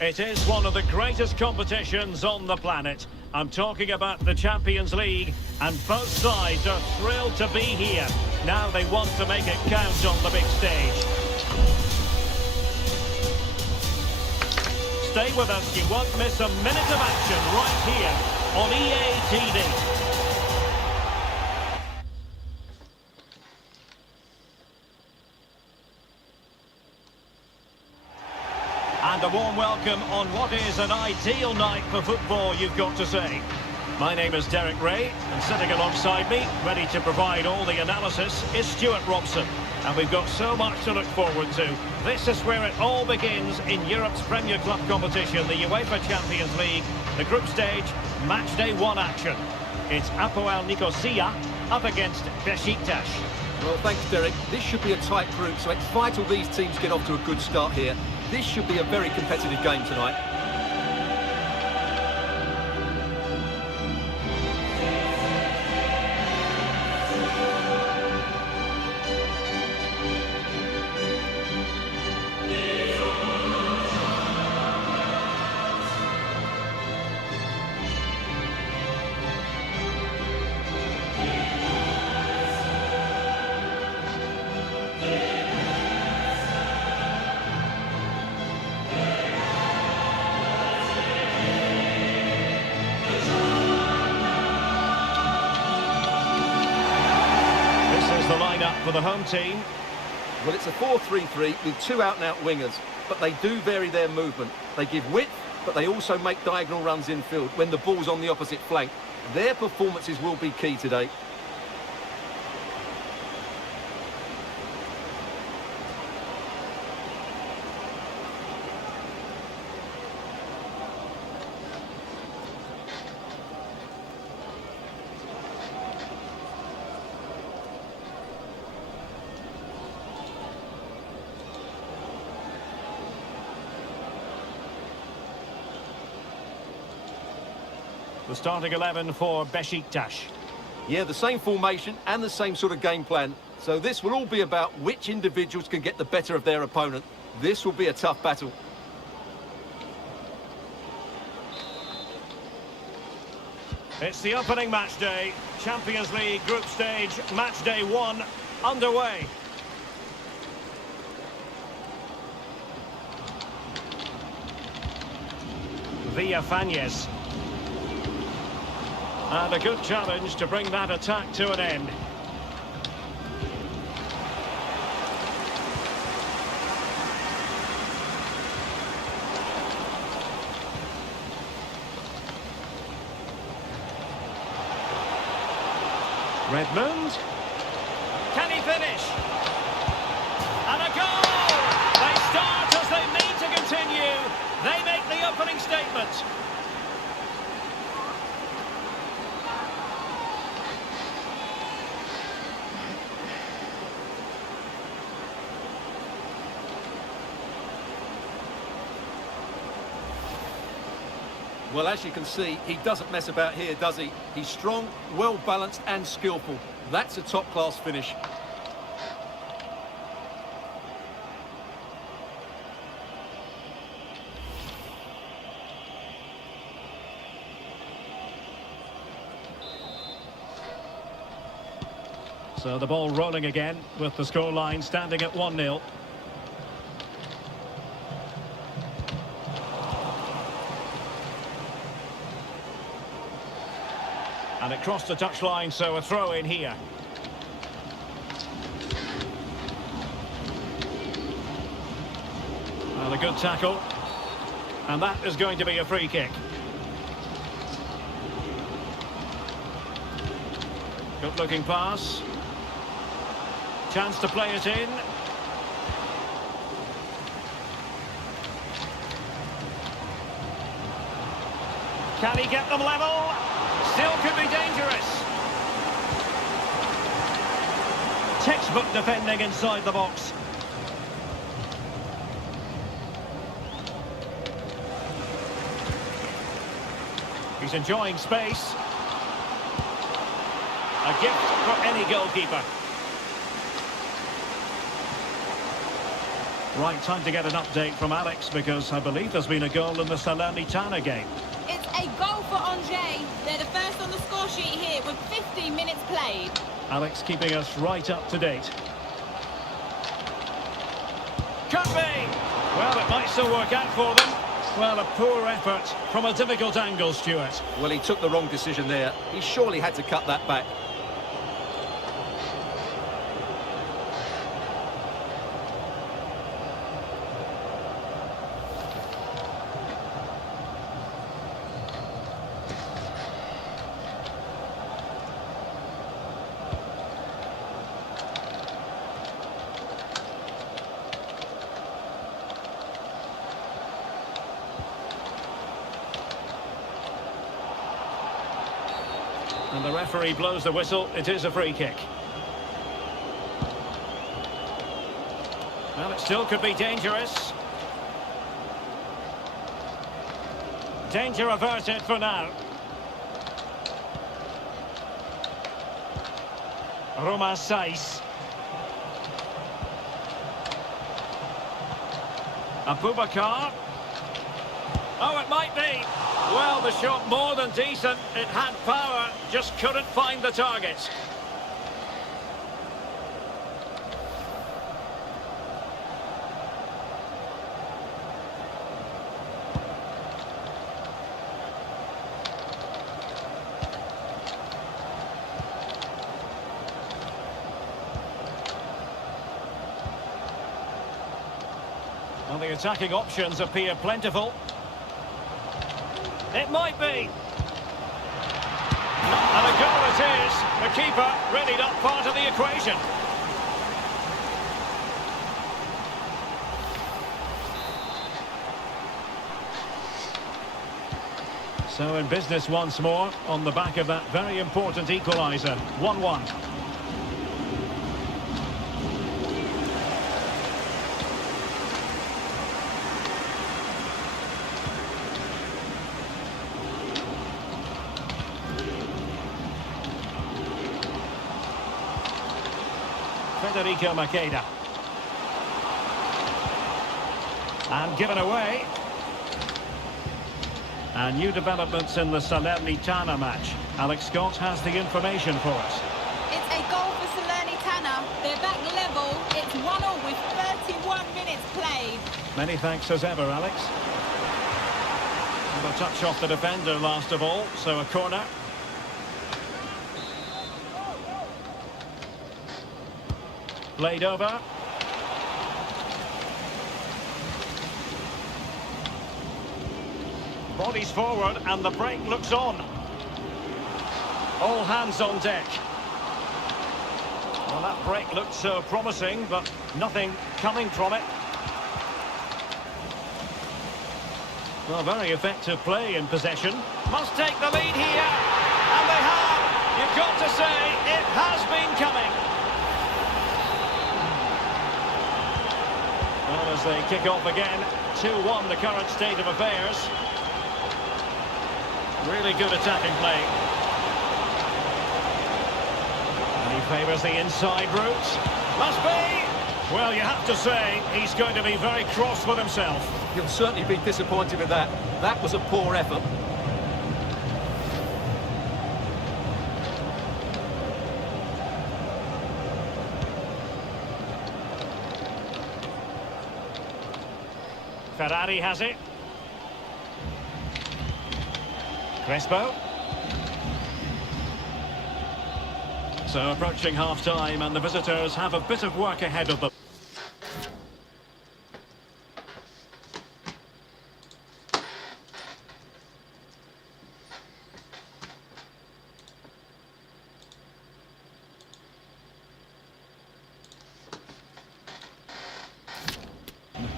It is one of the greatest competitions on the planet. I'm talking about the Champions League, and both sides are thrilled to be here. Now they want to make it count on the big stage. Stay with us, you won't miss a minute of action right here on EA TV. And a warm welcome on what is an ideal night for football, you've got to say. My name is Derek Ray, and sitting alongside me, ready to provide all the analysis, is Stuart Robson. And we've got so much to look forward to. This is where it all begins in Europe's Premier Club competition, the UEFA Champions League, the group stage, match day 1 action. It's Apoel Nicosia up against Besiktas. Well, thanks, Derek. This should be a tight group, so it's vital these teams get off to a good start here. This should be a very competitive game tonight. The lineup for the home team. Well, it's a 4-3-3 with 2 out-and-out wingers, but they do vary their movement. They give width, but they also make diagonal runs infield when the ball's on the opposite flank. Their performances will be key today. The starting 11 for Besiktas. Yeah, the same formation and the same sort of game plan. So this will all be about which individuals can get the better of their opponent. This will be a tough battle. It's the opening match day. Champions League group stage, match day 1 underway. Villafañez. And a good challenge to bring that attack to an end. Redmond. Can he finish? And a goal! They start as they mean to continue. They make the opening statement. Well, as you can see, he doesn't mess about here, does he? He's strong, well-balanced and skillful. That's a top-class finish. So the ball rolling again with the scoreline standing at 1-0. And it crossed the touchline, so a throw in here. And a good tackle. And that is going to be a free kick. Good looking pass. Chance to play it in. Can he get them level? Still could be dangerous. Textbook defending inside the box. He's enjoying space. A gift for any goalkeeper. Right, time to get an update from Alex, because I believe there's been a goal in the Salernitana game. It's a goal for Angers. They're the first on the score sheet here with 15 minutes played. Alex keeping us right up to date. Could be! Well, it might still work out for them. Well, a poor effort from a difficult angle, Stuart. Well, he took the wrong decision there. He surely had to cut that back. And the referee blows the whistle. It is a free kick. Well, it still could be dangerous. Danger averted for now. Roma Saiz. Abubakar. Oh, it might be. Well, the shot more than decent. It had power, just couldn't find the target. Well, the attacking options appear plentiful. It might be. And a goal it is. The keeper really not part of the equation. So in business once more on the back of that very important equaliser. 1-1. Federico Makeda. And given away. And new developments in the Salernitana match. Alex Scott has the information for us. It's a goal for Salernitana. They're back level. It's 1-1 with 31 minutes played. Many thanks as ever, Alex. And a touch off the defender last of all, so a corner. Played over. Bodies forward and the break looks on. All hands on deck. Well, that break looked so promising, but nothing coming from it. Well, very effective play in possession. Must take the lead here. And they have. You've got to say, it has been coming. Well, as they kick off again, 2-1 the current state of affairs. Really good attacking play. And he favours the inside route. Must be! Well, you have to say, he's going to be very cross with himself. He'll certainly be disappointed with that. That was a poor effort. Ferrari has it. Crespo. So approaching half-time and the visitors have a bit of work ahead of them.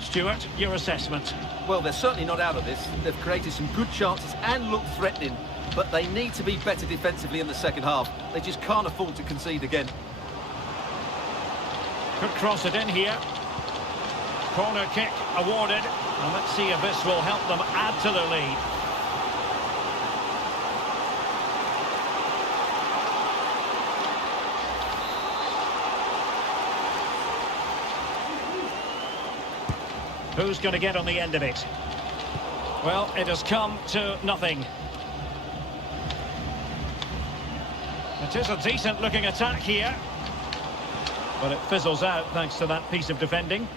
Stuart, your assessment. Well, they're certainly not out of this. They've created some good chances and look threatening, but they need to be better defensively in the second half. They just can't afford to concede again. Could cross it in here. Corner kick awarded. And let's see if this will help them add to their lead. Who's going to get on the end of it? Well, it has come to nothing. It is a decent-looking attack here, but it fizzles out thanks to that piece of defending.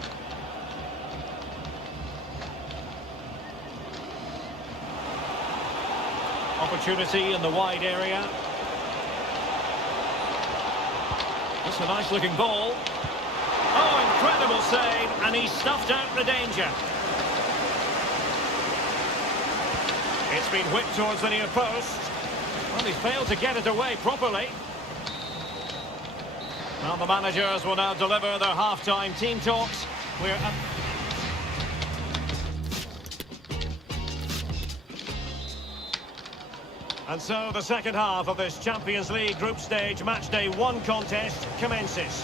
Opportunity in the wide area. That's a nice-looking ball. Oh, incredible save, and he stuffed out the danger. It's been whipped towards the near post. Well, he failed to get it away properly. Well, the managers will now deliver their half-time team talks. We're at... And so the second half of this Champions League group stage matchday 1 contest commences.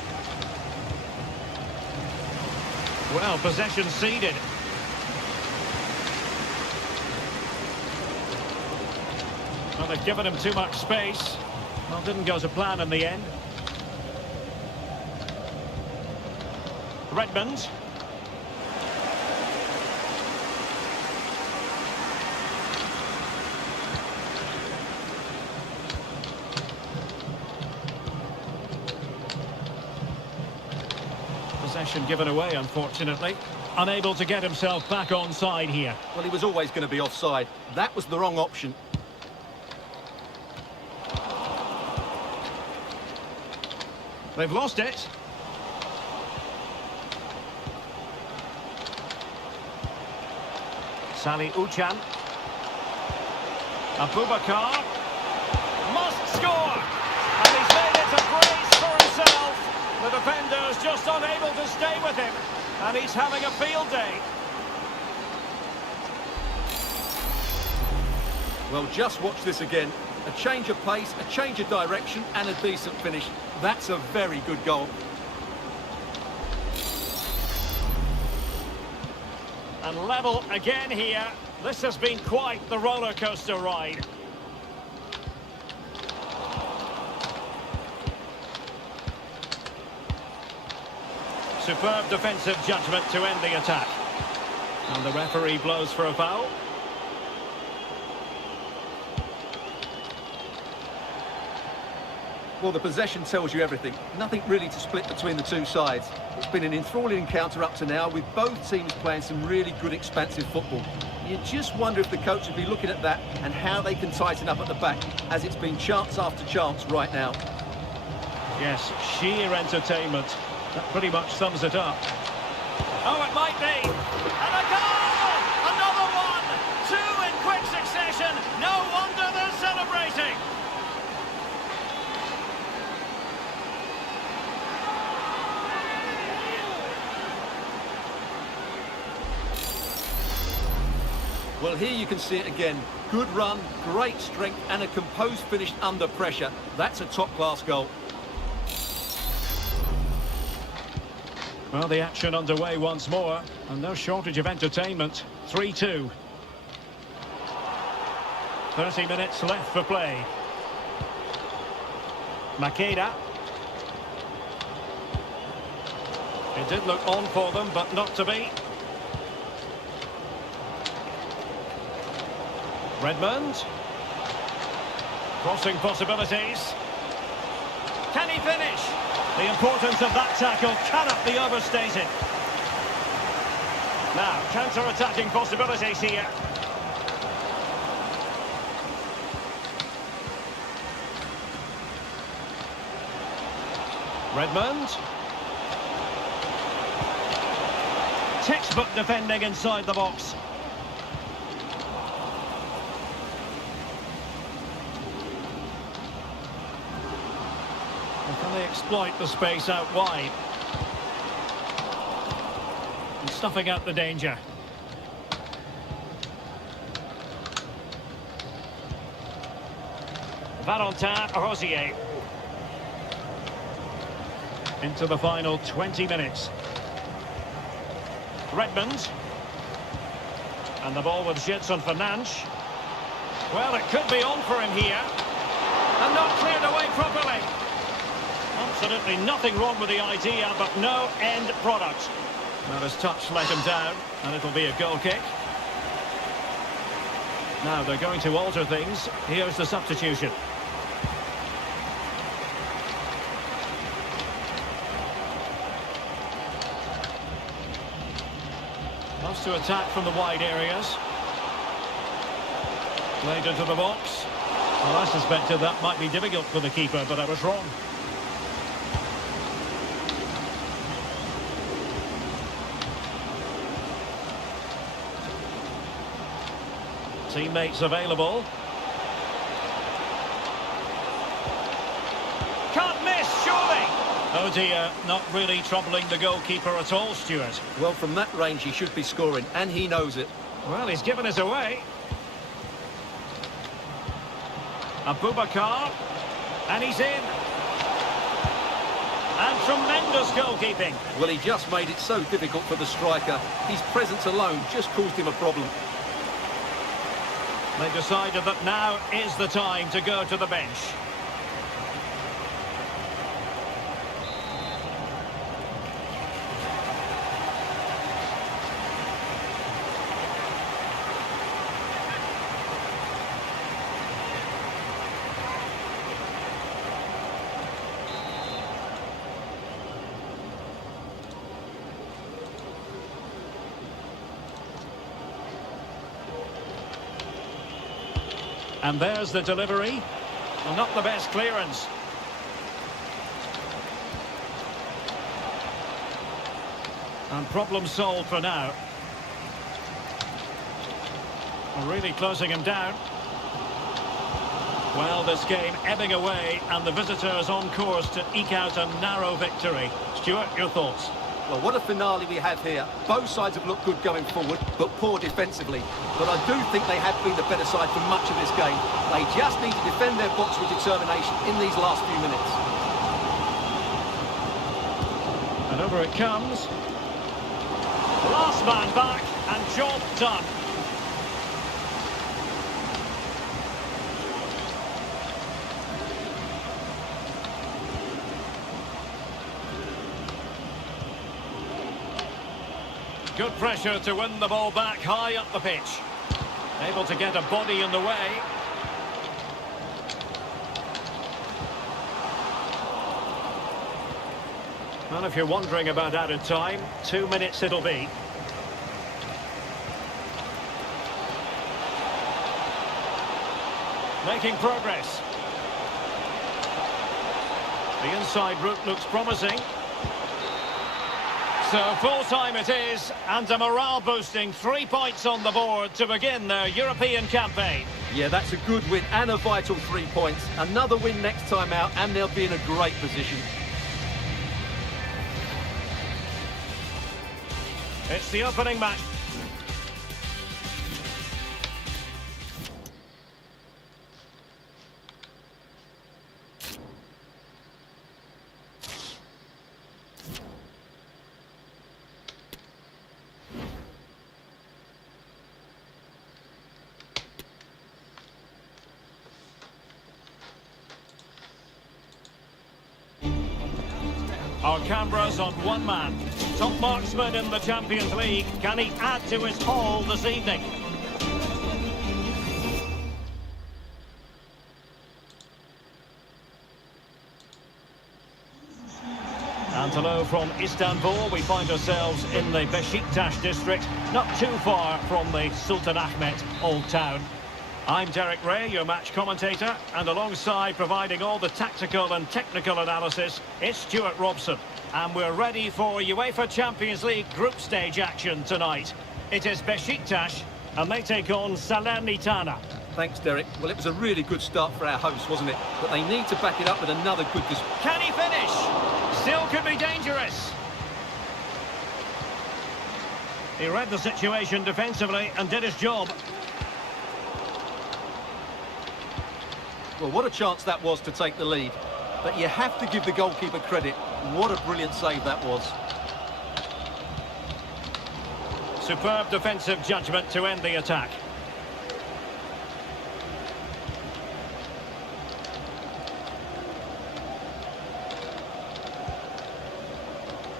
Well, possession ceded. Well, they've given him too much space. Well, didn't go to plan in the end. Redmond. Possession given away, unfortunately. Unable to get himself back on side here. Well, he was always going to be offside. That was the wrong option. They've lost it. Sali Uchan. Abubakar. Must score! And he's made it a brace for himself. The defender's just unable to stay with him. And he's having a field day. Well, just watch this again. A change of pace, a change of direction, and a decent finish. That's a very good goal. And level again here. This has been quite the roller coaster ride. Superb defensive judgment to end the attack. And the referee blows for a foul. Well, the possession tells you everything. Nothing really to split between the two sides. It's been an enthralling encounter up to now, with both teams playing some really good expansive football. You just wonder if the coach would be looking at that and how they can tighten up at the back, as it's been chance after chance right now. Yes, sheer entertainment. That pretty much sums it up. Oh, it might be. And a goal! Another one! 2 in quick succession. No wonder they're celebrating. Well, here you can see it again. Good run, great strength, and a composed finish under pressure. That's a top-class goal. Well, the action underway once more, and no shortage of entertainment. 3-2. 30 minutes left for play. Makeda. It did look on for them, but not to be. Redmond. Crossing possibilities. Can he finish? The importance of that tackle cannot be overstated. Now, counter-attacking possibilities here. Redmond. Textbook defending inside the box. Can they exploit the space out wide? And stuffing out the danger. Valentin Rosier. Into the final 20 minutes. Redmond. And the ball with Gedson Fernandes. Well, it could be on for him here. And not cleared away properly. Absolutely nothing wrong with the idea, but no end product. Well, his touch let him down, and it'll be a goal kick. Now they're going to alter things. Here's the substitution. Loves to attack from the wide areas. Played into the box. Well, I suspected that might be difficult for the keeper, but I was wrong. Teammates available. Can't miss, surely! Oh dear, not really troubling the goalkeeper at all, Stuart. Well, from that range he should be scoring, and he knows it. Well, he's given us away. Abubakar, and he's in. And tremendous goalkeeping. Well, he just made it so difficult for the striker. His presence alone just caused him a problem. They decided that now is the time to go to the bench. And there's the delivery. Well, not the best clearance. And problem solved for now. Well, really closing him down. Well, this game ebbing away, and the visitors on course to eke out a narrow victory. Stuart, your thoughts? Well, what a finale we have here. Both sides have looked good going forward, but poor defensively. But I do think they have been the better side for much of this game. They just need to defend their box with determination in these last few minutes. And over it comes. Last man back, and job done. Good pressure to win the ball back high up the pitch. Able to get a body in the way. Well, if you're wondering about added time, 2 minutes it'll be. Making progress. The inside route looks promising. So full-time it is, and a morale-boosting 3 points on the board to begin their European campaign. Yeah, that's a good win and a vital 3 points. Another win next time out, and they'll be in a great position. It's the opening match. Our cameras on one man. Top marksman in the Champions League. Can he add to his haul this evening? And hello from Istanbul. We find ourselves in the Besiktas district, not too far from the Sultan Ahmet Old Town. I'm Derek Ray, your match commentator, and alongside providing all the tactical and technical analysis, it's Stuart Robson. And we're ready for UEFA Champions League group stage action tonight. It is Besiktas, and they take on Salernitana. Thanks, Derek. Well, it was a really good start for our hosts, wasn't it? But they need to back it up with another good display. Can he finish? Still could be dangerous. He read the situation defensively and did his job. Well, what a chance that was to take the lead. But you have to give the goalkeeper credit. What a brilliant save that was. Superb defensive judgment to end the attack.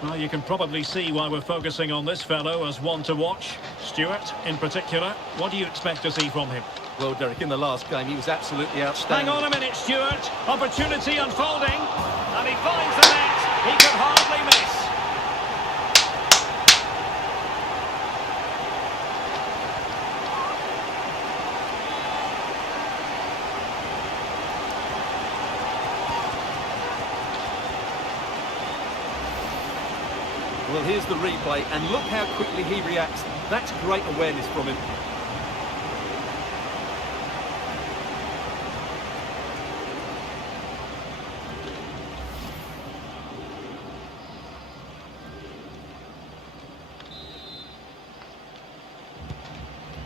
Well, you can probably see why we're focusing on this fellow as one to watch. Stuart, in particular, what do you expect to see from him? Well, Derek, in the last game, he was absolutely outstanding. Hang on a minute, Stuart. Opportunity unfolding. And he finds the net. He could hardly miss. Well, here's the replay, and look how quickly he reacts. That's great awareness from him.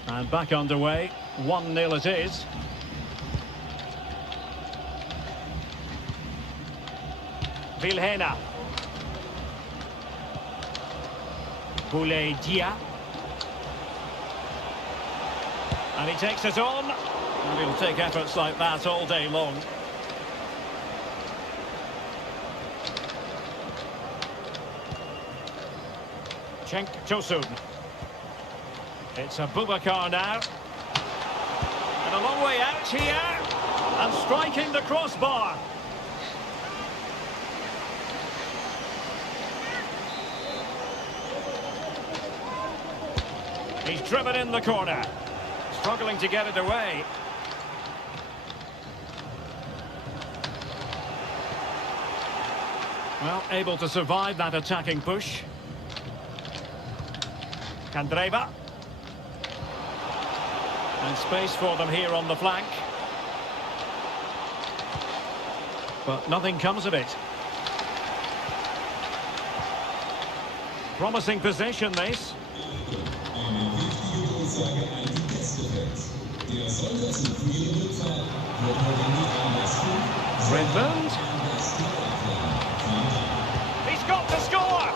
And back underway. 1-0 it is. Vilhena. Boulaye Dia. And he takes it on. And he'll take efforts like that all day long. Cenk Tosun. It's Abubakar now. And a long way out here. And striking the crossbar. He's driven in the corner. Struggling to get it away. Well, able to survive that attacking push. Candreva. And space for them here on the flank. But nothing comes of it. Promising possession, this. Redmond. He's got to score!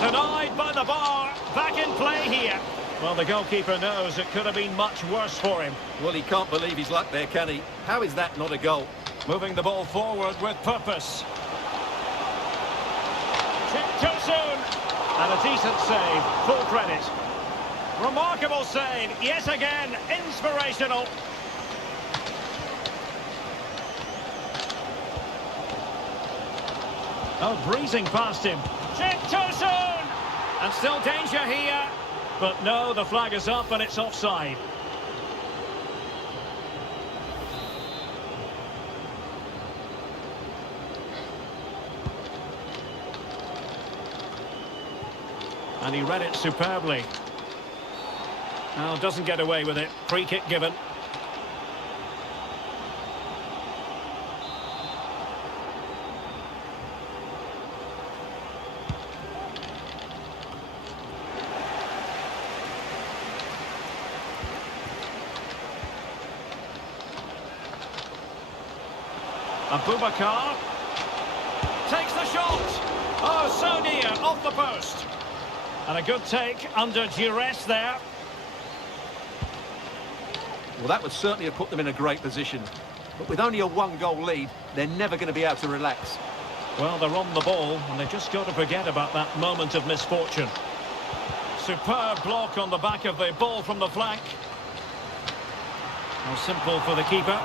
Denied by the bar. Back in play here. Well, the goalkeeper knows it could have been much worse for him. Well, he can't believe his luck there, can he? How is that not a goal? Moving the ball forward with purpose. Too soon. And a decent save. Full credit. Remarkable save. Yet again, inspirational. Oh, breezing past him. Too soon. And still danger here. But no, the flag is up and it's offside. And he read it superbly. Oh, doesn't get away with it. Free kick given. Abubakar takes the shot. Oh, so near, off the post. And a good take under duress there. Well, that would certainly have put them in a great position. But with only a one-goal lead, they're never going to be able to relax. Well, they're on the ball, and they've just got to forget about that moment of misfortune. Superb block on the back of the ball from the flank. How simple for the keeper.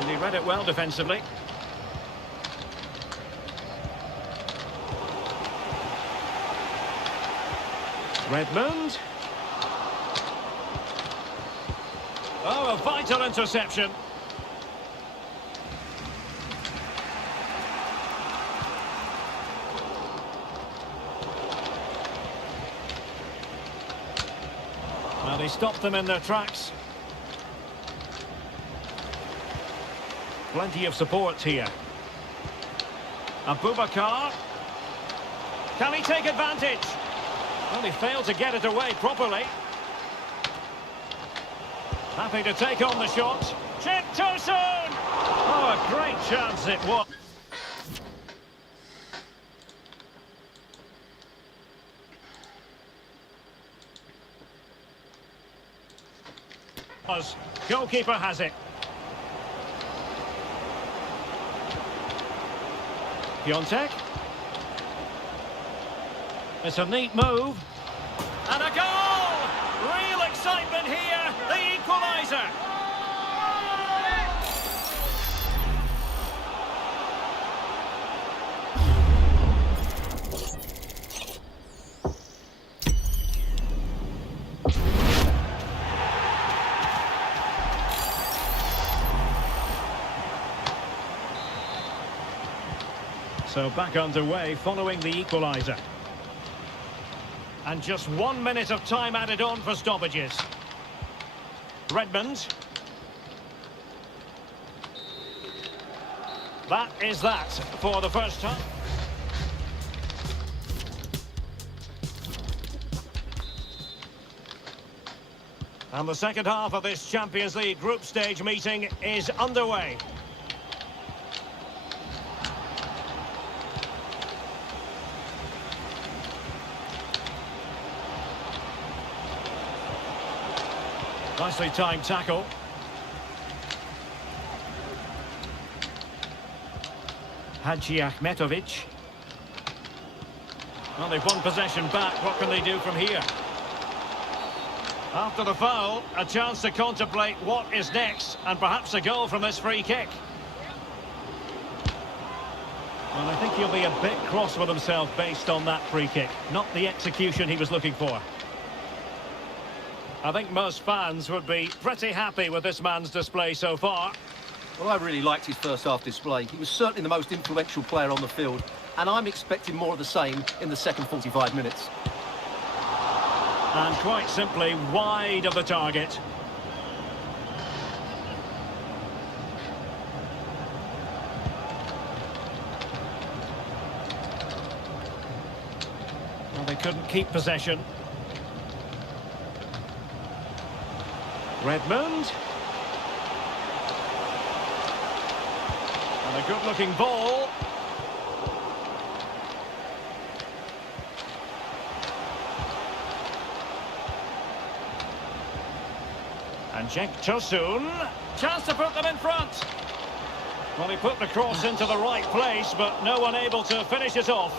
And he read it well defensively. Redmond. Oh, a vital interception. Well, he stopped them in their tracks. Plenty of support here. Abubakar. Can he take advantage? Well, he failed to get it away properly. Happy to take on the shot. Too soon! Oh, a great chance it was. Goalkeeper has it. Piontek. It's a neat move. And a goal! Real excitement here. The equaliser. So back underway following the equaliser. And just 1 minute of time added on for stoppages. Redmond. That is that for the first time. And the second half of this Champions League group stage meeting is underway. Nicely timed tackle. Hadji Ahmetovic. Well, they've won possession back. What can they do from here? After the foul, a chance to contemplate what is next, and perhaps a goal from this free kick. Well, I think he'll be a bit cross with himself based on that free kick. Not the execution he was looking for. I think most fans would be pretty happy with this man's display so far. Well, I really liked his first half display. He was certainly the most influential player on the field, and I'm expecting more of the same in the second 45 minutes. And quite simply wide of the target. Well, they couldn't keep possession. Redmond. And a good-looking ball. And Cenk Tosun. Chance to put them in front. Well, he put the cross into the right place, but no one able to finish it off.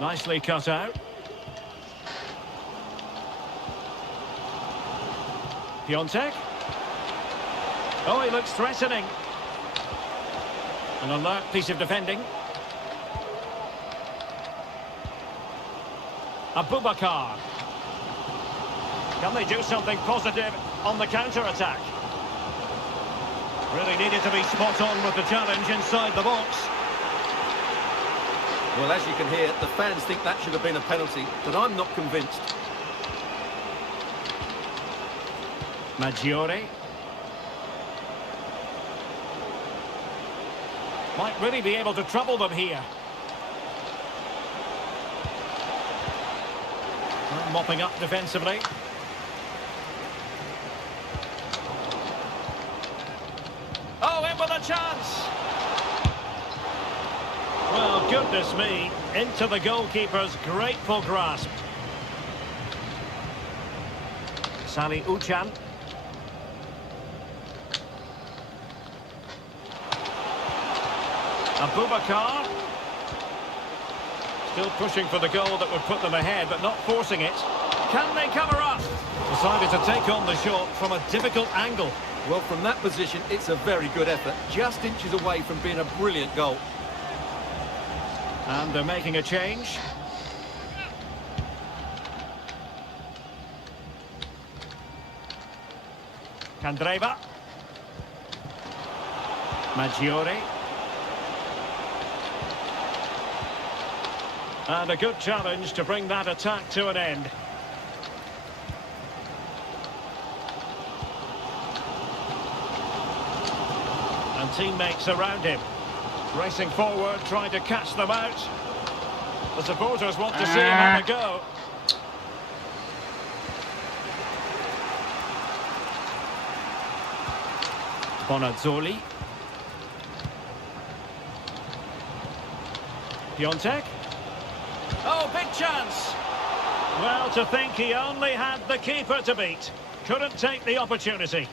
Nicely cut out. Piontek. Oh, he looks threatening. An alert piece of defending. Abubakar. Can they do something positive on the counter-attack? Really needed to be spot on with the challenge inside the box. Well, as you can hear, the fans think that should have been a penalty, but I'm not convinced. Maggiore. Might really be able to trouble them here. Well, mopping up defensively. Oh, in with a chance! Well, goodness me, into the goalkeeper's grateful grasp. Sali Uchan. Abubakar. Still pushing for the goal that would put them ahead, but not forcing it. Can they cover up? Decided to take on the shot from a difficult angle. Well, from that position, it's a very good effort. Just inches away from being a brilliant goal. And they're making a change. Candreva. Maggiore. And a good challenge to bring that attack to an end. And teammates around him. Racing forward, trying to catch them out. The supporters want to see him have a go. Bonazzoli. Piontek. Oh, big chance. Well, to think he only had the keeper to beat. Couldn't take the opportunity.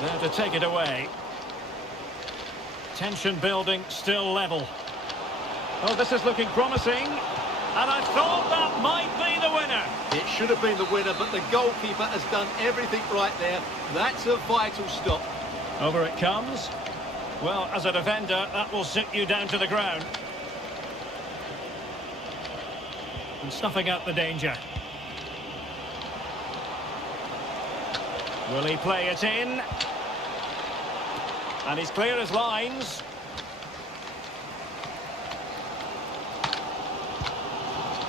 There to take it away. Tension building, still level. Oh, this is looking promising. And I thought that might be the winner. It should have been the winner, but the goalkeeper has done everything right there. That's a vital stop. Over it comes. Well, as a defender, that will sit you down to the ground. And snuffing out the danger. Will he play it in? And he's clear as lines.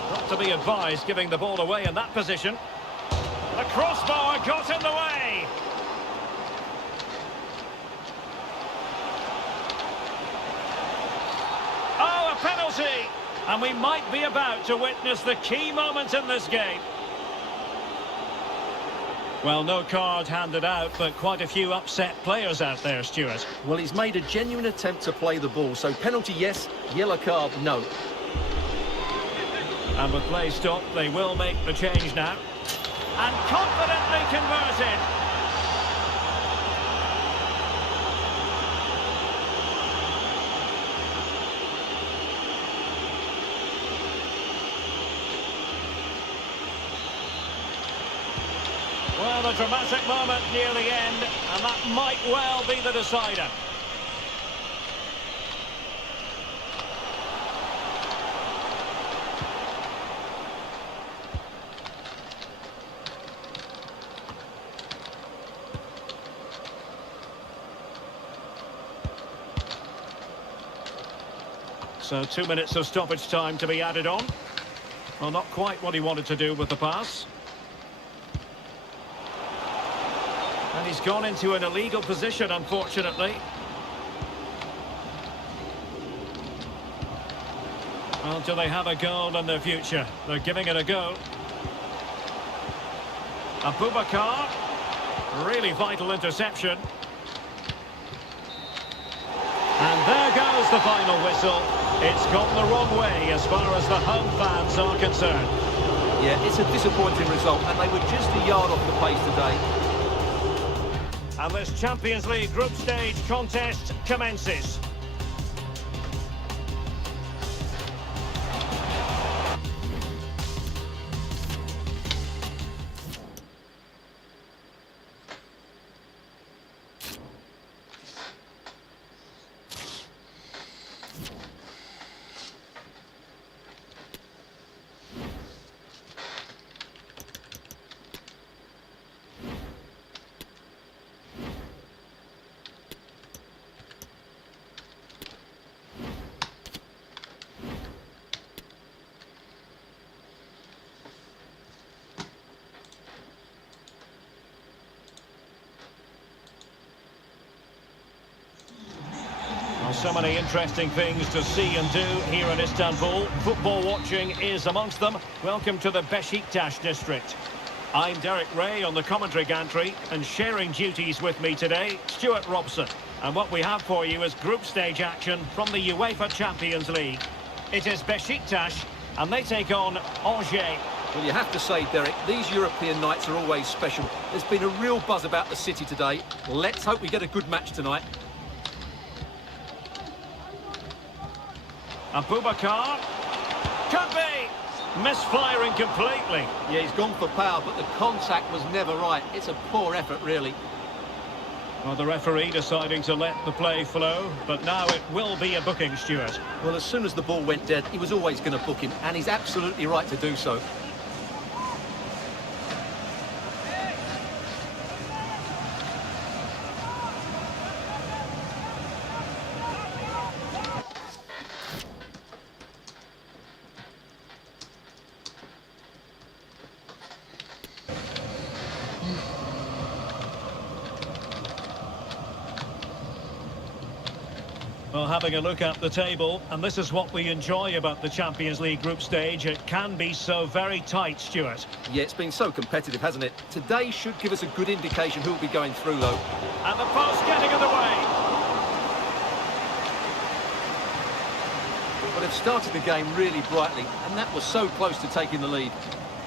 Not to be advised giving the ball away in that position. The crossbar got in the way. Oh, a penalty! And we might be about to witness the key moment in this game. Well, no card handed out, but quite a few upset players out there, Stuart. Well, he's made a genuine attempt to play the ball, so penalty yes, yellow card no. And with play stopped, they will make the change now. And confidently converted. Well, a dramatic moment near the end, and that might well be the decider. So 2 minutes of stoppage time to be added on. Well, not quite what he wanted to do with the pass. And he's gone into an illegal position, unfortunately. Well, do they have a goal in their future? They're giving it a go. Abubakar. Really vital interception. And there goes the final whistle. It's gone the wrong way as far as the home fans are concerned. Yeah, it's a disappointing result, and they were just a yard off the pace today. And this Champions League group stage contest commences. Well, so many interesting things to see and do here in Istanbul. Football watching is amongst them. Welcome to the Besiktas district. I'm Derek Ray on the commentary gantry, and sharing duties with me today, Stuart Robson. And what we have for you is group stage action from the UEFA Champions League. It is Besiktas, and they take on Angers. Well, you have to say, Derek, these European nights are always special. There's been a real buzz about the city today. Let's hope we get a good match tonight. Abubakar. Could be. Misfiring completely. Yeah, he's gone for power, but the contact was never right. It's a poor effort, really. Well, the referee deciding to let the play flow, but now it will be a booking, Stuart. Well, as soon as the ball went dead, he was always going to book him, and he's absolutely right to do so. Well, having a look at the table, and this is what we enjoy about the Champions League group stage. It can be so very tight, Stuart. Yeah, it's been so competitive, hasn't it? Today should give us a good indication who will be going through, though. And the post getting in the way. But they've started the game really brightly, and that was so close to taking the lead.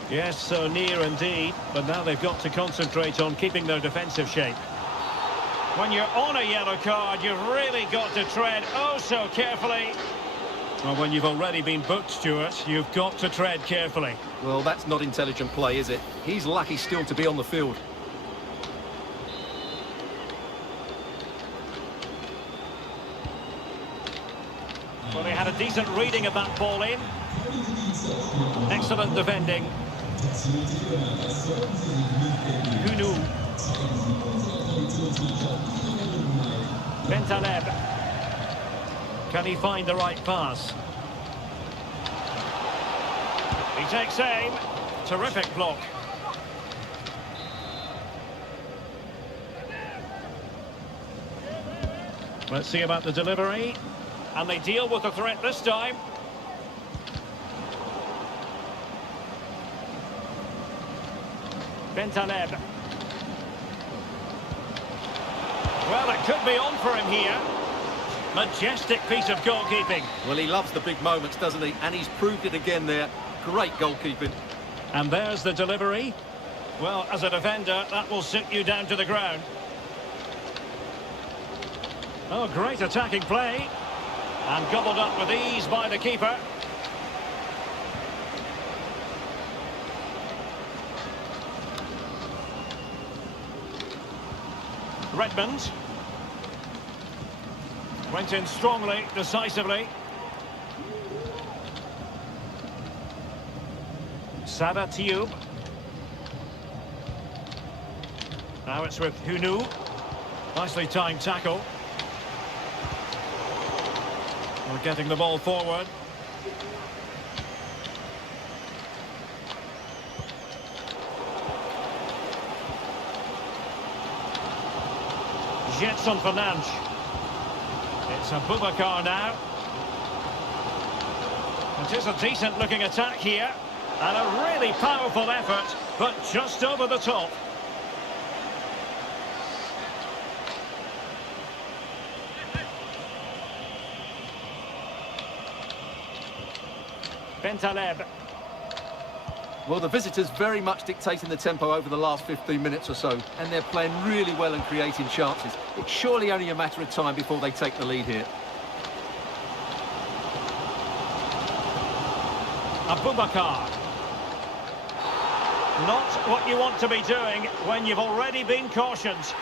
Yes, so near indeed, but now they've got to concentrate on keeping their defensive shape. When you're on a yellow card, you've really got to tread oh so carefully. Well, when you've already been booked, Stuart, you've got to tread carefully. Well, that's not intelligent play, is it? He's lucky still to be on the field. Well, they had a decent reading of that ball in. Excellent defending. Hunu. Bentaleb. Can he find the right pass? He takes aim. Terrific block. Let's see about the delivery. And they deal with the threat this time. Bentaleb. Well, it could be on for him here. Majestic piece of goalkeeping. Well, he loves the big moments, doesn't he? And he's proved it again there. Great goalkeeping. And there's the delivery. Well, as a defender, that will sit you down to the ground. Oh, great attacking play. And gobbled up with ease by the keeper. Redmond. Went in strongly, decisively. Sada Tube. Now it's with Hunu. Nicely timed tackle. We're getting the ball forward. Jetson Fernandes. It's Abubakar now. It is a decent looking attack here. And a really powerful effort, but just over the top. Bentaleb. Well, the visitors very much dictating the tempo over the last 15 minutes or so, and they're playing really well and creating chances. It's surely only a matter of time before they take the lead here. Abubakar. Not what you want to be doing when you've already been cautioned.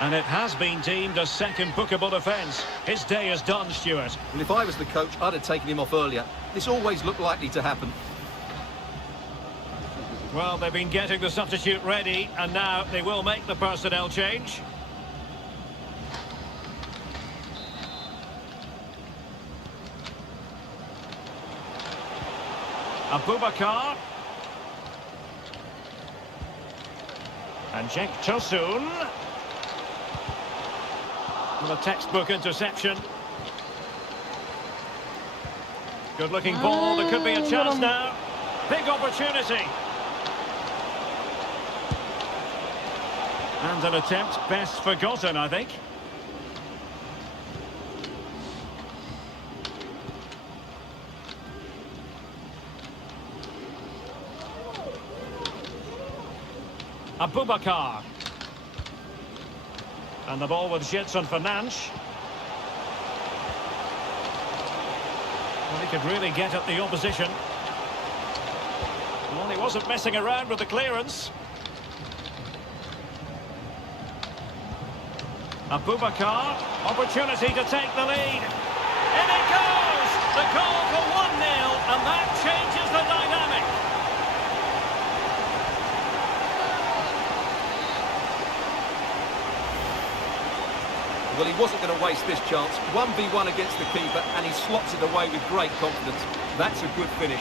And it has been deemed a second bookable offence. His day is done, Stuart. Well, if I was the coach, I'd have taken him off earlier. This always looked likely to happen. Well, they've been getting the substitute ready, and now they will make the personnel change. Abubakar. And Cenk Tosun. With a textbook interception. Good looking ball, there could be a chance now. Big opportunity. And an attempt best forgotten, I think. Abubakar. And the ball with Jetson Fernandes. Well, he could really get at the opposition. Well, he wasn't messing around with the clearance. Abubakar, opportunity to take the lead. In it goes! The goal for 1-0, and that changes the dynamic. Well, he wasn't going to waste this chance. 1v1 against the keeper, and he slots it away with great confidence. That's a good finish.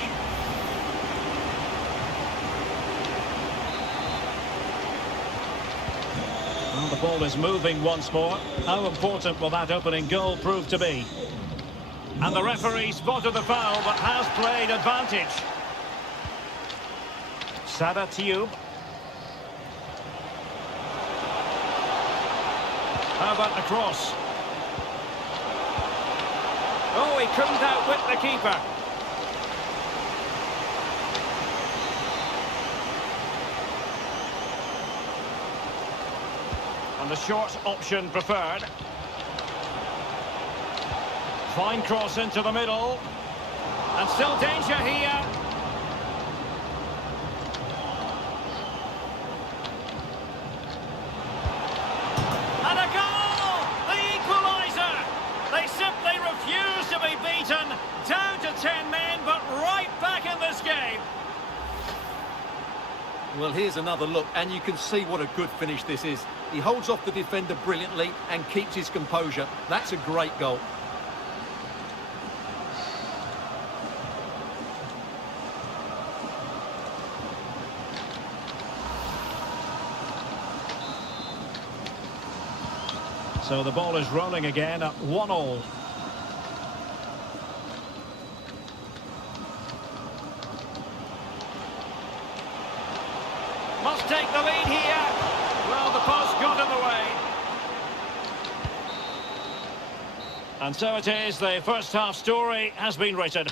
Well, the ball is moving once more. How important will that opening goal prove to be? And the referee spotted the foul, but has played advantage. Sada Tube. How about the cross? Oh, he couldn't outwit the keeper. And the short option preferred. Fine cross into the middle. And still danger here. And a goal! The equaliser! They simply refuse to be beaten. Down to 10 men, but right back in this game. Well, here's another look, and you can see what a good finish this is. He holds off the defender brilliantly and keeps his composure. That's a great goal. So the ball is rolling again at 1-1. Must take the lead here. Well, the post got in the way. And so it is, the first half story has been written.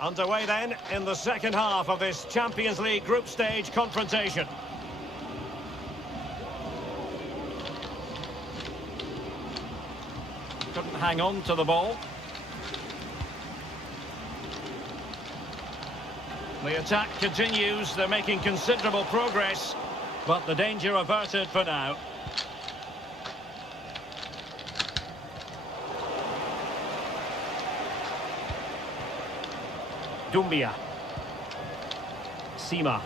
Underway then in the second half of this Champions League group stage confrontation. Couldn't hang on to the ball. The attack continues, they're making considerable progress, but the danger averted for now. Dumbia. Sima.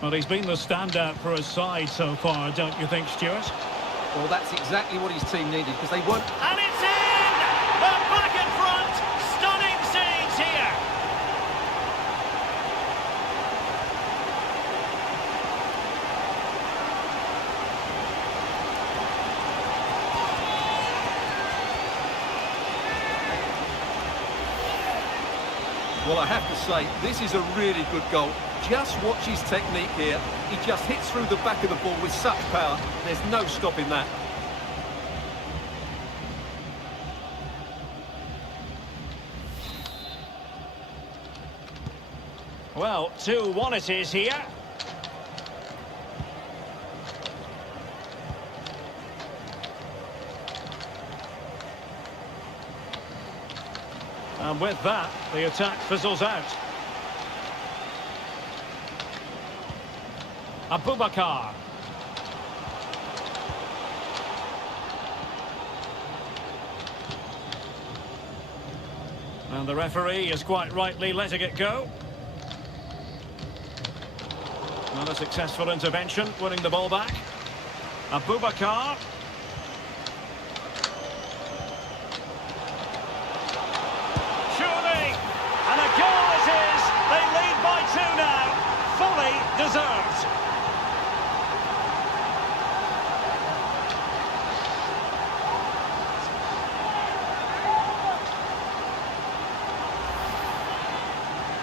Well, he's been the standout for his side so far, don't you think, Stuart? Well, that's exactly what his team needed, because they weren't... And it's in! They're back in front! Stunning scenes here! Well, I have to say, this is a really good goal. Just watch his technique here. He just hits through the back of the ball with such power. There's no stopping that. Well, 2-1 it is here. And with that, the attack fizzles out. Abubakar. And the referee is quite rightly letting it go. Not a successful intervention, winning the ball back. Abubakar. Surely! And a goal it is! They lead by 2 now. Fully deserved.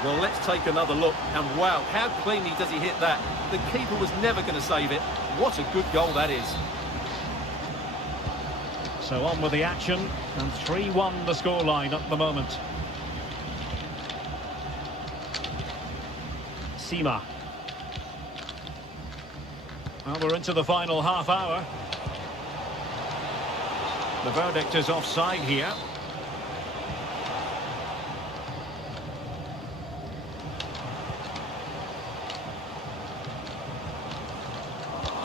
Well, let's take another look. And wow, how cleanly does he hit that? The keeper was never going to save it. What a good goal that is. So on with the action, and 3-1 the scoreline at the moment. Sima. Well, we're into the final half hour. The verdict is offside here.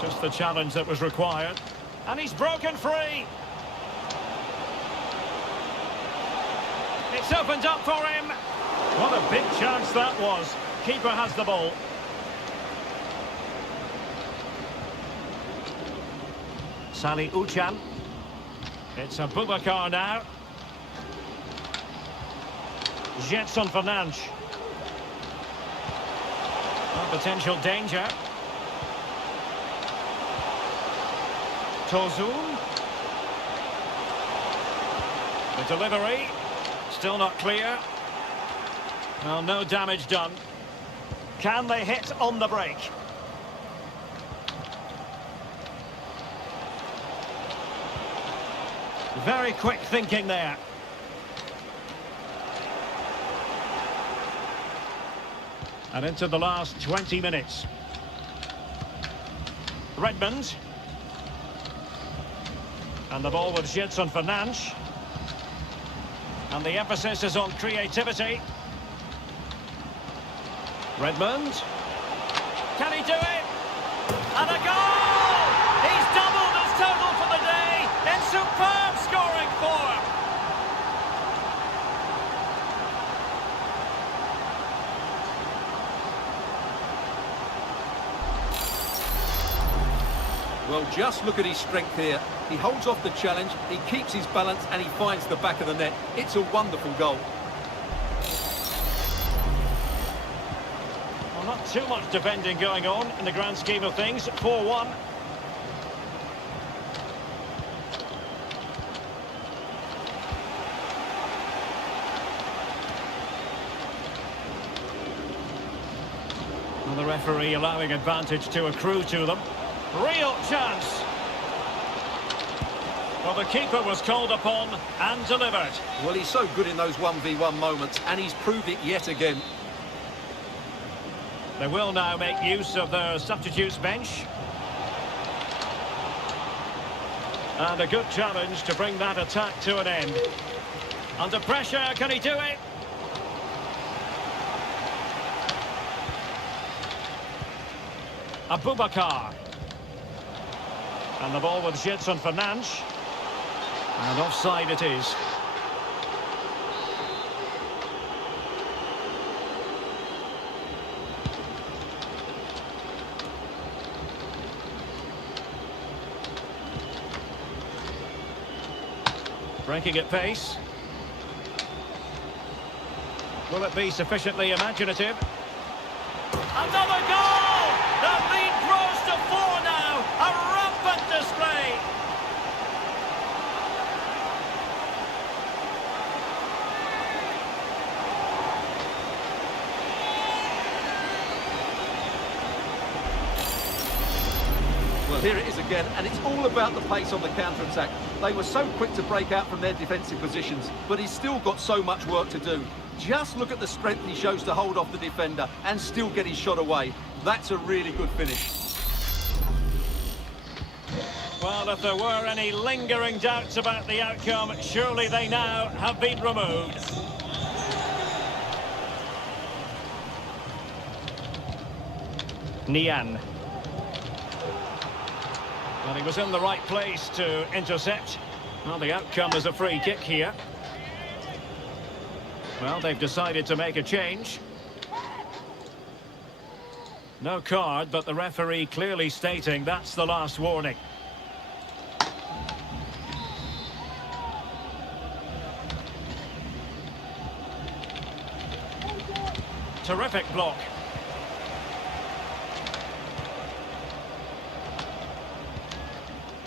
Just the challenge that was required. And he's broken free. It's opened up for him. What a big chance that was. Keeper has the ball. Sally Uchan. It's Abubakar now. Jetson Fernandes. Potential danger. Tozun. The delivery. Still not clear. Well, no damage done. Can they hit on the break? Very quick thinking there. And into the last 20 minutes. Redmond. And the ball with Gedson Fernandes. And the emphasis is on creativity. Redmond. Can he do it? And a goal! He's doubled his total for the day in superb scoring form. Well, just look at his strength here. He holds off the challenge, he keeps his balance, and he finds the back of the net. It's a wonderful goal. Well, not too much defending going on in the grand scheme of things. 4-1. And the referee allowing advantage to accrue to them. Real chance. Well, the keeper was called upon and delivered. Well, he's so good in those 1v1 moments, and he's proved it yet again. They will now make use of their substitutes bench. And a good challenge to bring that attack to an end. Under pressure, can he do it? Abubakar. And the ball with Gedson Fernandes. And offside it is. Breaking at pace. Will it be sufficiently imaginative? Another goal! The lead grows to 4 now. A rampant display. Well, here it is again, and it's all about the pace on the counter-attack. They were so quick to break out from their defensive positions, but he's still got so much work to do. Just look at the strength he shows to hold off the defender and still get his shot away. That's a really good finish. Well, if there were any lingering doubts about the outcome, surely they now have been removed. Nian. Well, he was in the right place to intercept. Well, the outcome is a free kick here. Well, they've decided to make a change. No card, but the referee clearly stating that's the last warning. Terrific block.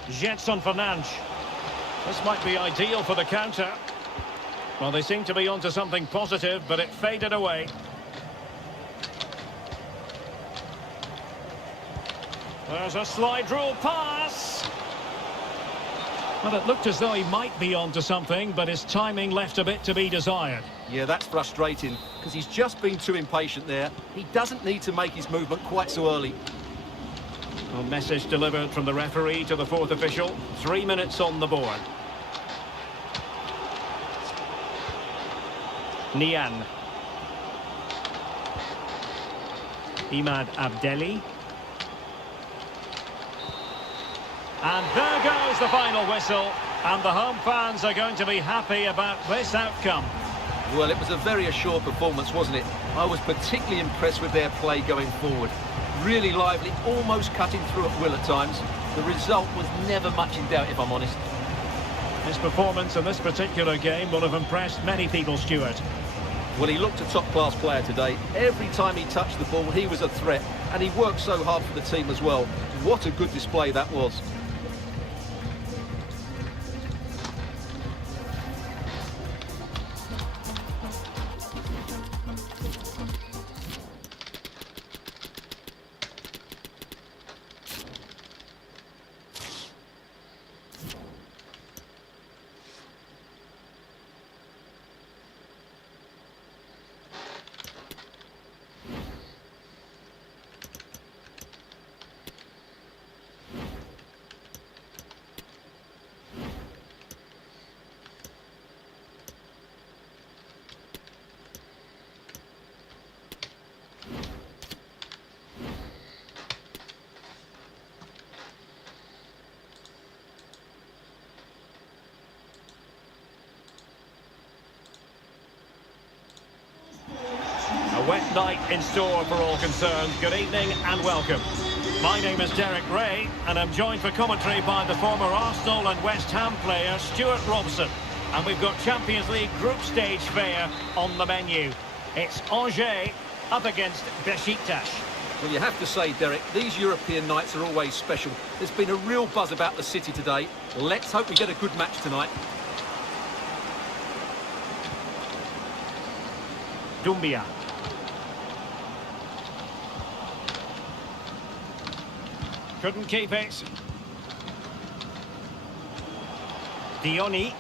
Gedson Fernandes. This might be ideal for the counter. Well, they seem to be onto something positive, but it faded away. There's a slide rule pass. Well, it looked as though he might be onto something, but his timing left a bit to be desired. Yeah, that's frustrating, because he's just been too impatient there. He doesn't need to make his movement quite so early. Well, message delivered from the referee to the fourth official. 3 minutes on the board. Nian. Imad Abdelli. And there goes the final whistle. And the home fans are going to be happy about this outcome. Well, it was a very assured performance, wasn't it? I was particularly impressed with their play going forward. Really lively, almost cutting through at will at times. The result was never much in doubt, if I'm honest. His performance in this particular game will have impressed many people, Stuart. Well, he looked a top-class player today. Every time he touched the ball, he was a threat. And he worked so hard for the team as well. What a good display that was. night in store for all concerned. Good evening and welcome. My name is Derek Ray, and I'm joined for commentary by the former Arsenal and West Ham player Stuart Robson. And we've got Champions League group stage fare on the menu. It's Angers up against Besiktas. Well, you have to say, Derek, these European nights are always special. There's been a real buzz about the city today. Let's hope we get a good match tonight. Doumbia. Couldn't keep it. Dioni.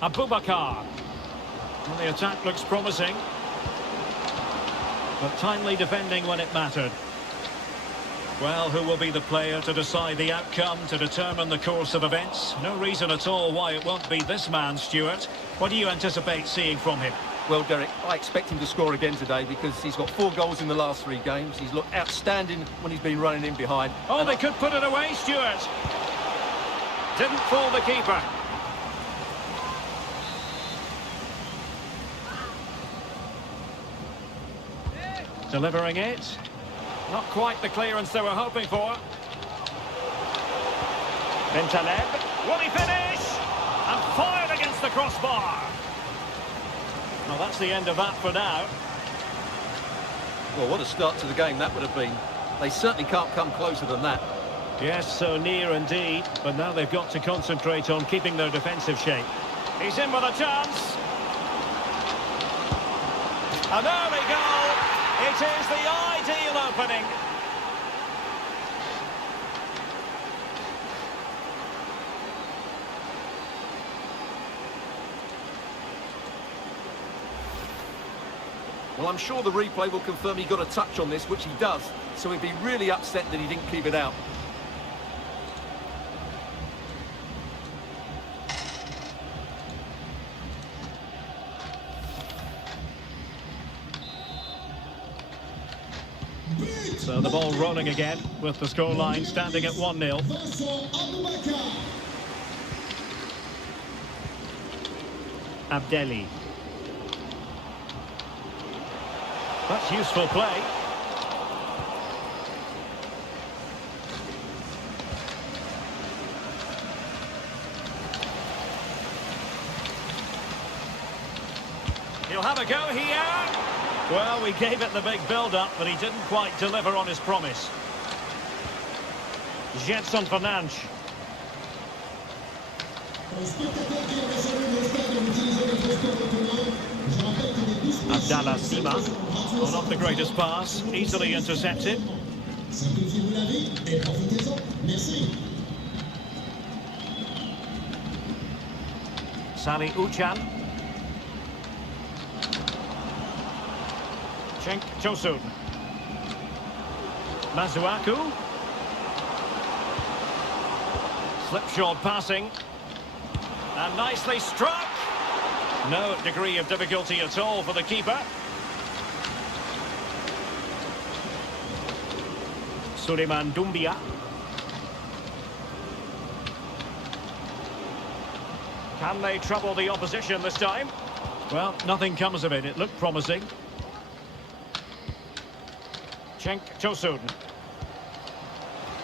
Abubakar. Well, the attack looks promising, but timely defending when it mattered. Well, who will be the player to decide the outcome, to determine the course of events? No reason at all why it won't be this man, Stuart. What do you anticipate seeing from him? Well, Derek, I expect him to score again today because he's got 4 goals in the last 3 games. He's looked outstanding when he's been running in behind. Oh, they could put it away, Stuart. Didn't fool the keeper. Delivering it. Not quite the clearance they were hoping for. Bentaleb. Will he finish? And fired against the crossbar. Well, that's the end of that for now. Well, what a start to the game that would have been. They certainly can't come closer than that. Yes, so near indeed. But now they've got to concentrate on keeping their defensive shape. He's in with a chance. And there we go. It is the ideal opening. Well, I'm sure the replay will confirm he got a touch on this, which he does, so he'd be really upset that he didn't keep it out. So the ball rolling again with the scoreline standing at 1-0. Abdelli. That's useful play. He'll have a go here. Well, we gave it the big build-up, but he didn't quite deliver on his promise. Jetson Fernandes. Abdallah Sima. Oh, not the greatest pass. Easily intercepted. Sali Uchan. Cenk Tosun. Masuaku. Slipshod passing. And nicely struck. No degree of difficulty at all for the keeper. Suleiman Doumbia. Can they trouble the opposition this time? Well, nothing comes of it. It looked promising. Cenk Tosun.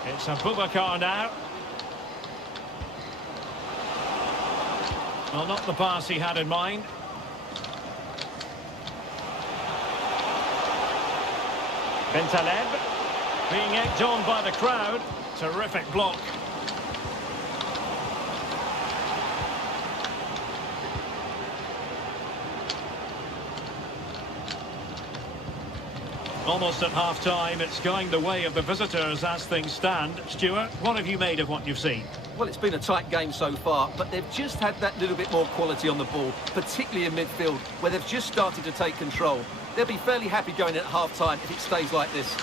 It's Abubakar now. Well, not the pass he had in mind. Bentaleb being egged on by the crowd. Terrific block. Almost at half-time, it's going the way of the visitors as things stand. Stuart, what have you made of what you've seen? Well, it's been a tight game so far, but they've just had that little bit more quality on the ball, particularly in midfield, where they've just started to take control. They'll be fairly happy going in at half-time if it stays like this.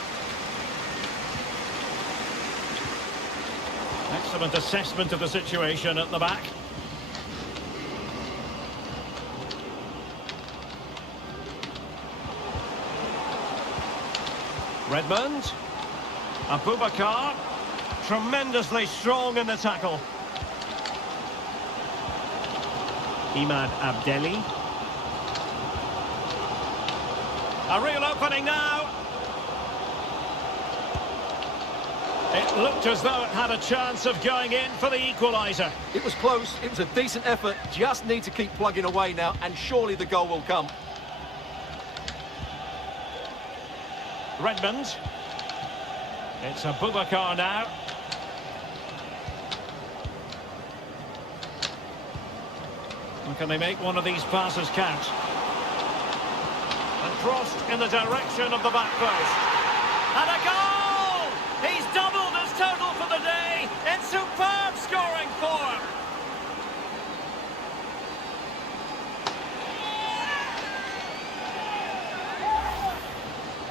Excellent assessment of the situation at the back. Redmond. Abubakar. tremendously strong in the tackle. Imad Abdelli. A real opening now. It looked as though it had a chance of going in for the equaliser. It was close, it was a decent effort, just need to keep plugging away now, and surely the goal will come. Redmond. It's a Boubacar now. And can they make one of these passes count? And crossed in the direction of the back post. And a goal! He's doubled his total for the day in superb scoring form.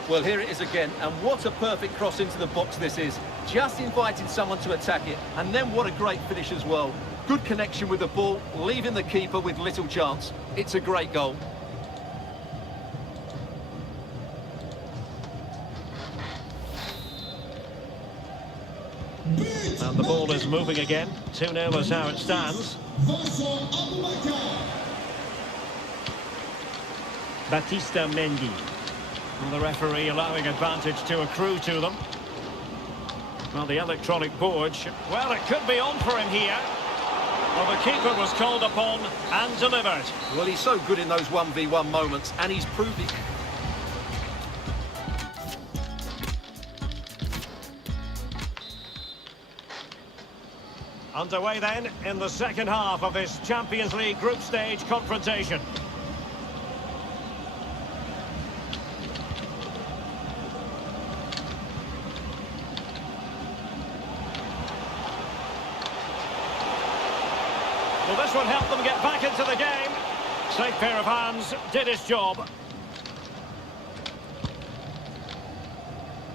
Well, here it is again, and what a perfect cross into the box this is. Just invited someone to attack it, and then what a great finish as well. Good connection with the ball, leaving the keeper with little chance. It's a great goal. And the ball is moving again. 2-0 is how it stands. Batista Mendy. And the referee allowing advantage to accrue to them. Well, the electronic board... Well, it could be on for him here. Well, the keeper was called upon and delivered. Well, he's so good in those 1v1 moments, and he's proved it. Underway then in the second half of this Champions League group stage confrontation. Well, this would help them get back into the game. Safe pair of hands, did his job.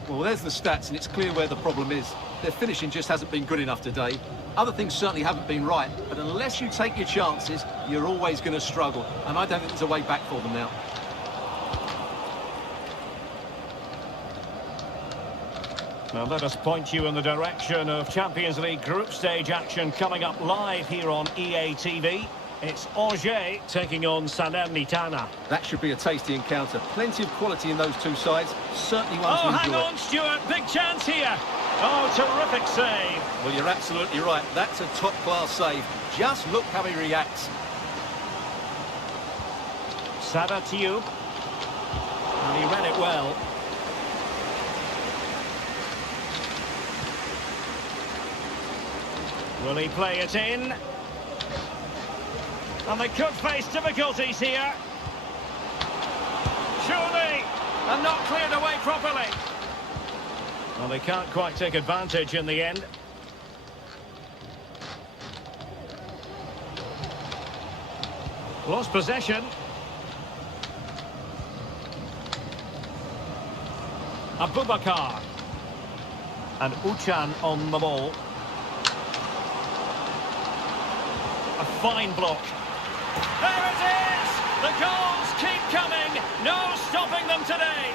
Well, there's the stats, and it's clear where the problem is. Their finishing just hasn't been good enough today. Other things certainly haven't been right, but unless you take your chances, you're always going to struggle. And I don't think there's a way back for them now. Now let us point you in the direction of Champions League group stage action coming up live here on EA TV. It's Angers taking on Salernitana. That should be a tasty encounter. Plenty of quality in those two sides. Certainly one to enjoy. Hang on, Stuart. Big chance here. Oh, terrific save. Well, you're absolutely right. That's a top-class save. Just look how he reacts. Sada Tioub. And he read it well. Will he play it in? And they could face difficulties here. Surely! And not cleared away properly. Well, they can't quite take advantage in the end. Lost possession. Abubakar. And Uchan on the ball. A fine block. There it is! The goals keep coming. No stopping them today.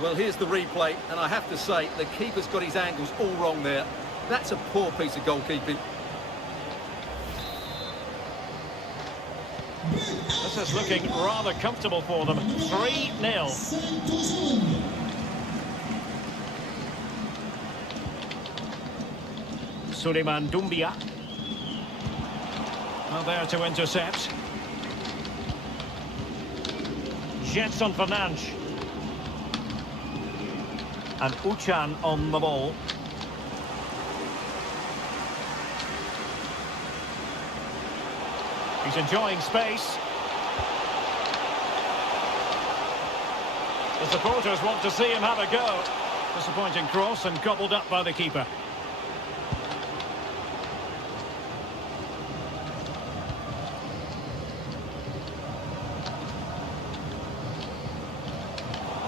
Well, here's the replay, and I have to say, the keeper's got his angles all wrong there. That's a poor piece of goalkeeping. This is looking rather comfortable for them. 3-0. Suleiman Doumbia. Now there to intercept. Jetson Fernandes. And Uchan on the ball. He's enjoying space. The supporters want to see him have a go. Disappointing cross and gobbled up by the keeper.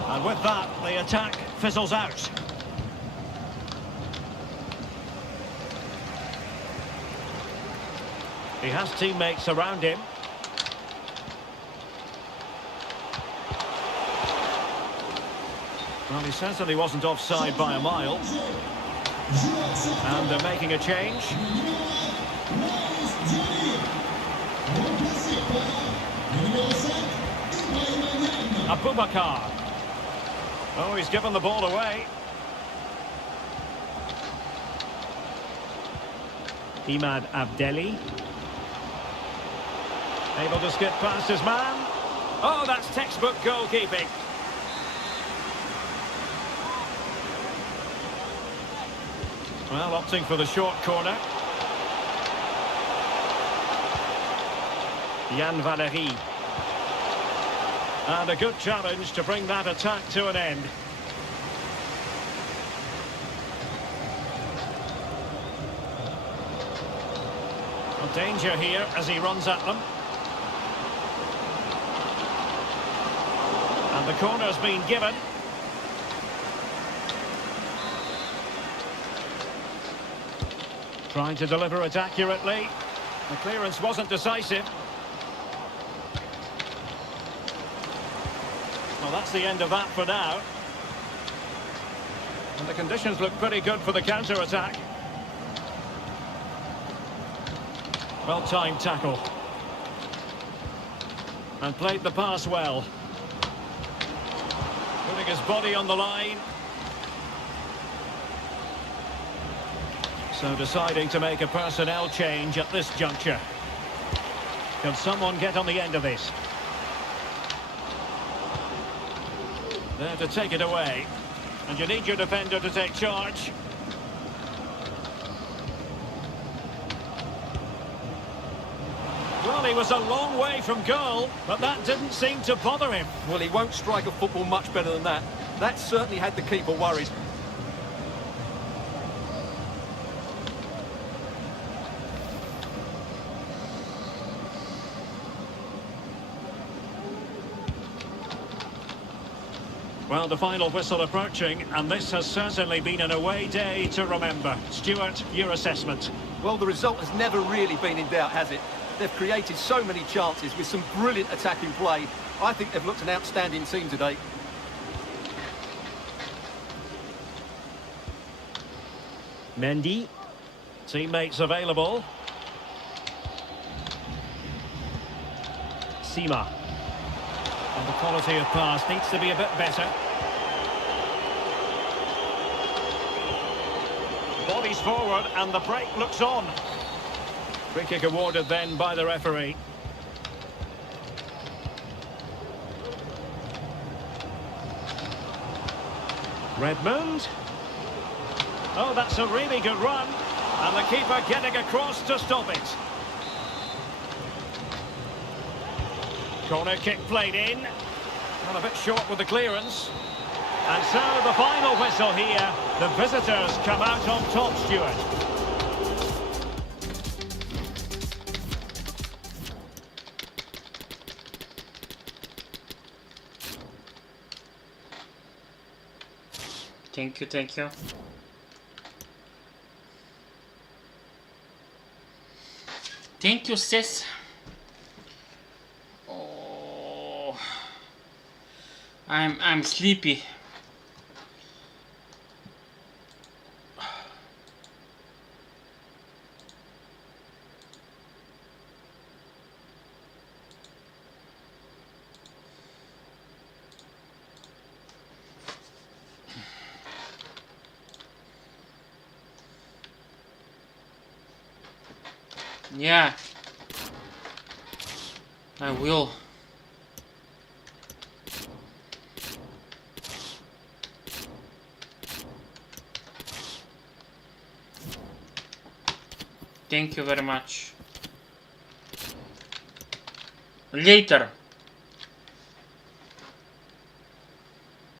And with that, the attack fizzles out. He has teammates around him. Well, he certainly wasn't offside by a mile. And they're making a change. Abubakar. Oh, he's given the ball away. Imad Abdelli. Able to skip past his man. Oh, that's textbook goalkeeping. Well, opting for the short corner. Jan Valery. And a good challenge to bring that attack to an end. A danger here as he runs at them. And the corner's been given. Trying to deliver it accurately. The clearance wasn't decisive. Well, that's the end of that for now. And the conditions look pretty good for the counter-attack. Well-timed tackle. And played the pass well. Putting his body on the line. So deciding to make a personnel change at this juncture. Can someone get on the end of this? There to take it away. And you need your defender to take charge. Well, he was a long way from goal, but that didn't seem to bother him. Well, he won't strike a football much better than that. That certainly had the keeper worried. Well, the final whistle approaching, and this has certainly been an away day to remember. Stuart, your assessment? Well, the result has never really been in doubt, has it? They've created so many chances with some brilliant attacking play. I think they've looked an outstanding team today. Mendy. Teammates available. Sima. And the quality of pass needs to be a bit better. Bodies forward and the break looks on. Free kick awarded then by the referee. Redmond. Oh, that's a really good run. And the keeper getting across to stop it. Corner kick played in. Well, a bit short with the clearance. And so the final whistle here. The visitors come out on top, Stuart. Thank you, thank you. Thank you, sis. Oh, I'm sleepy. Yeah, I will. Thank you very much. Later.